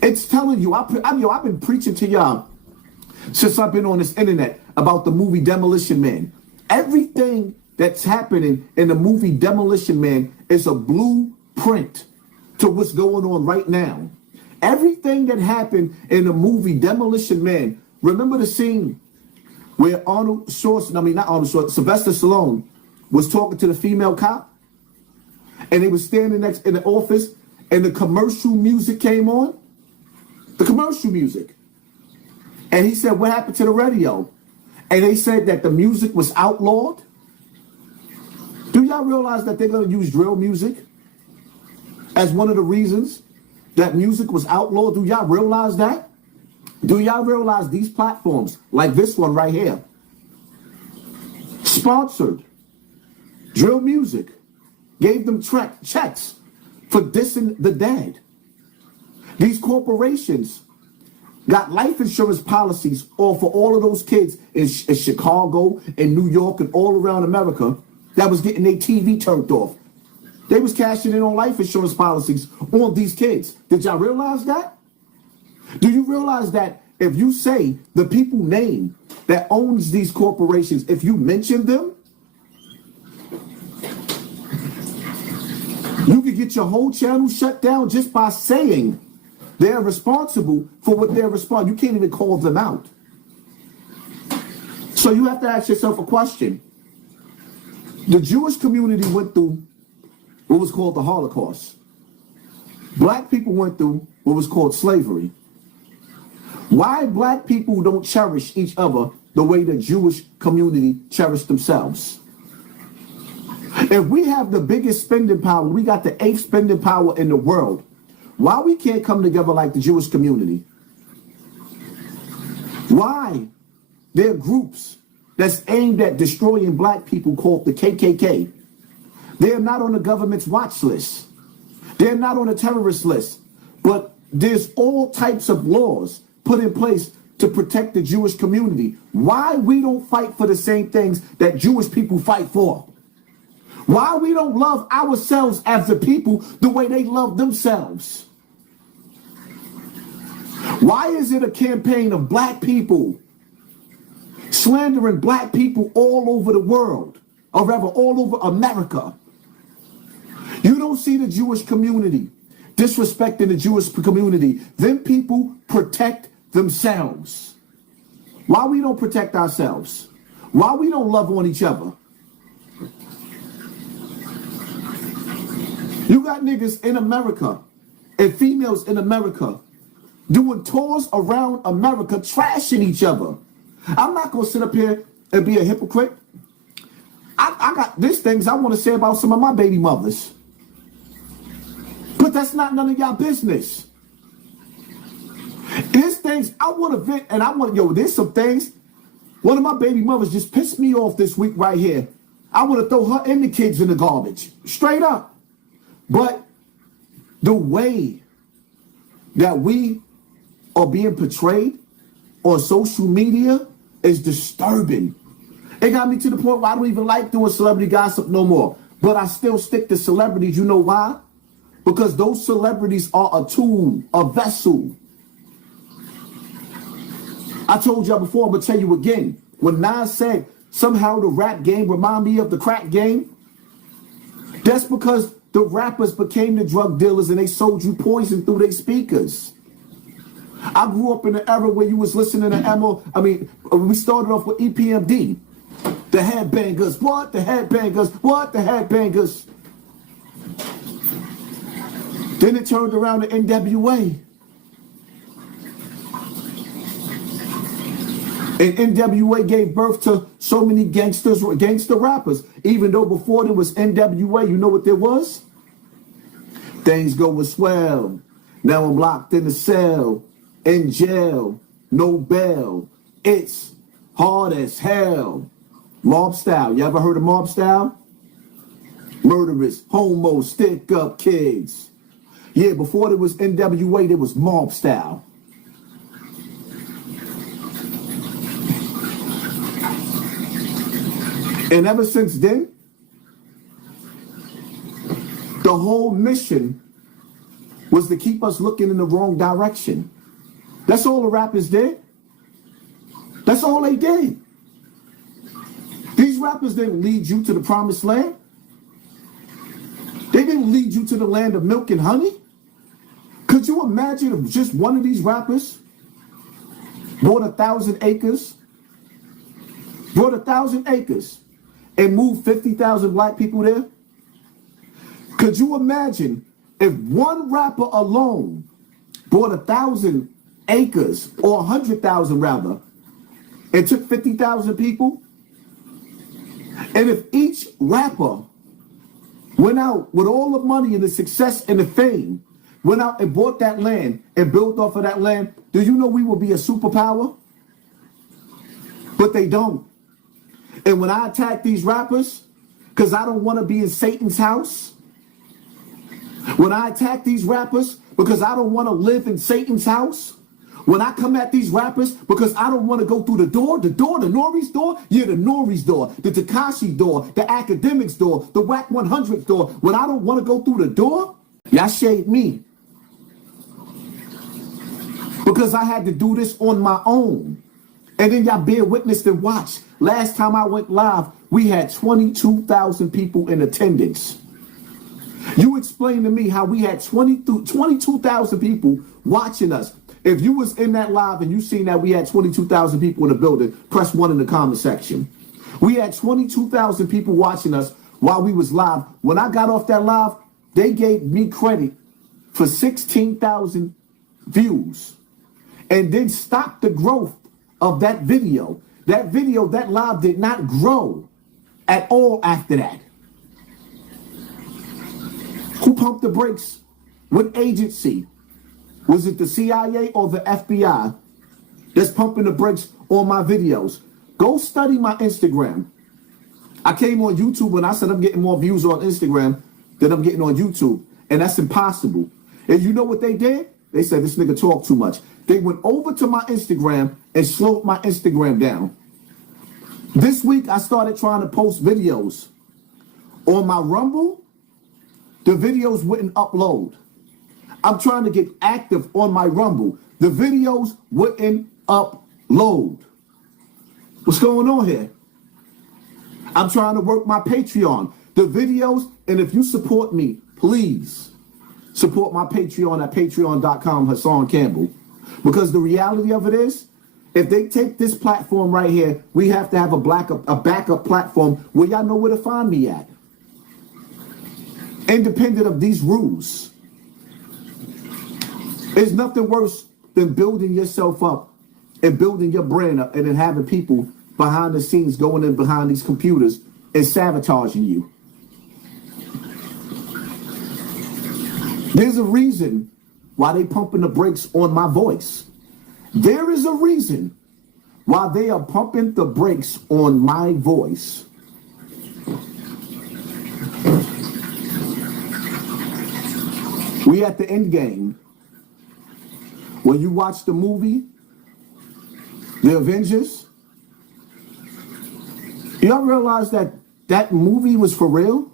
It's telling you, I've been preaching to y'all since I've been on this internet about the movie Demolition Man. Everything that's happening in the movie Demolition Man is a blueprint to what's going on right now. Everything that happened in the movie Demolition Man, remember the scene where Sylvester Stallone was talking to the female cop, and they were standing next in the office, and the commercial music came on? The commercial music. And he said, what happened to the radio? And they said that the music was outlawed. Do y'all realize that they're going to use drill music as one of the reasons that music was outlawed? Do y'all realize that? Do y'all realize these platforms, like this one right here, sponsored drill music, gave them checks for dissing the dead? These corporations got life insurance policies for all of those kids in Chicago, in New York, and all around America that was getting their TV turned off. They was cashing in on life insurance policies on these kids. Did y'all realize that? Do you realize that if you say the people name that owns these corporations, if you mention them, you could get your whole channel shut down just by saying they're responsible for what they're responsible. You can't even call them out. So you have to ask yourself a question. The Jewish community went through what was called the Holocaust. Black people went through what was called slavery. Why black people don't cherish each other the way the Jewish community cherished themselves? If we have the biggest spending power, we got the 8th spending power in the world, why we can't come together like the Jewish community? Why there are groups that's aimed at destroying black people called the KKK? They're not on the government's watch list. They're not on the terrorist list. But there's all types of laws put in place to protect the Jewish community. Why we don't fight for the same things that Jewish people fight for? Why we don't love ourselves as the people the way they love themselves? Why is it a campaign of black people slandering black people all over the world, or rather all over America? You don't see the Jewish community disrespecting the Jewish community. Them people protect themselves. Why we don't protect ourselves? Why we don't love on each other? You got niggas in America and females in America doing tours around America trashing each other. I'm not going to sit up here and be a hypocrite. I got these things I want to say about some of my baby mothers. But that's not none of y'all business. There's things I want to vent, and there's some things. One of my baby mothers just pissed me off this week right here. I want to throw her and the kids in the garbage. Straight up. But the way that we are being portrayed on social media is disturbing. It got me to the point where I don't even like doing celebrity gossip no more. But I still stick to celebrities. You know why? Because those celebrities are a tool, a vessel. I told y'all before, I'm going to tell you again. When Nas said, somehow the rap game remind me of the crack game, that's because the rappers became the drug dealers and they sold you poison through their speakers. I grew up in an era where you was listening to we started off with EPMD. The headbangers, what? The headbangers, what? The headbangers. Then it turned around to NWA. And NWA gave birth to so many gangster rappers. Even though before there was NWA, you know what there was? Things going swell. Now I'm locked in the cell, in jail, no bail. It's hard as hell. Mob style. You ever heard of mob style? Murderers, homo, stick up kids. Yeah, before there was NWA, there was mob style. And ever since then, the whole mission was to keep us looking in the wrong direction. That's all the rappers did. That's all they did. These rappers didn't lead you to the promised land. They didn't lead you to the land of milk and honey. Could you imagine if just one of these rappers bought 1,000 acres, and moved 50,000 black people there? Could you imagine if one rapper alone bought 1,000 acres, or 100,000 rather, and took 50,000 people? And if each rapper went out with all the money and the success and the fame, went out and bought that land and built off of that land, do you know we will be a superpower? But they don't. And when I attack these rappers, because I don't want to be in Satan's house, when I attack these rappers because I don't want to live in Satan's house, when I come at these rappers because I don't want to go through the Nori's door, yeah, the Nori's door, the Tekashi door, the Academics door, the Whack 100 door, when I don't want to go through the door, y'all shade me. Because I had to do this on my own. And then y'all bear witness and watch. Last time I went live, we had 22,000 people in attendance. You explain to me how we had 22,000 people watching us. If you was in that live and you seen that we had 22,000 people in the building, press 1 in the comment section. We had 22,000 people watching us while we was live. When I got off that live, they gave me credit for 16,000 views and then stopped the growth of that video. That live did not grow at all after that. Who pumped the brakes? What agency? Was it the CIA or the FBI that's pumping the brakes on my videos? Go study my Instagram. I came on YouTube and I said I'm getting more views on Instagram than I'm getting on YouTube. And that's impossible. And you know what they did? They said, this nigga talk too much. They went over to my Instagram and slowed my Instagram down. This week, I started trying to post videos. On my Rumble, the videos wouldn't upload. I'm trying to get active on my Rumble. The videos wouldn't upload. What's going on here? I'm trying to work my Patreon. The videos, and if you support me, please support my Patreon at patreon.com, Hassan Campbell. Because the reality of it is, if they take this platform right here, we have to have a backup platform where y'all know where to find me at. Independent of these rules. There's nothing worse than building yourself up and building your brand up and then having people behind the scenes going in behind these computers and sabotaging you. There's a reason why they pumping the brakes on my voice. There is a reason why they are pumping the brakes on my voice. We at the end game. When you watch the movie, The Avengers, y'all realize that that movie was for real?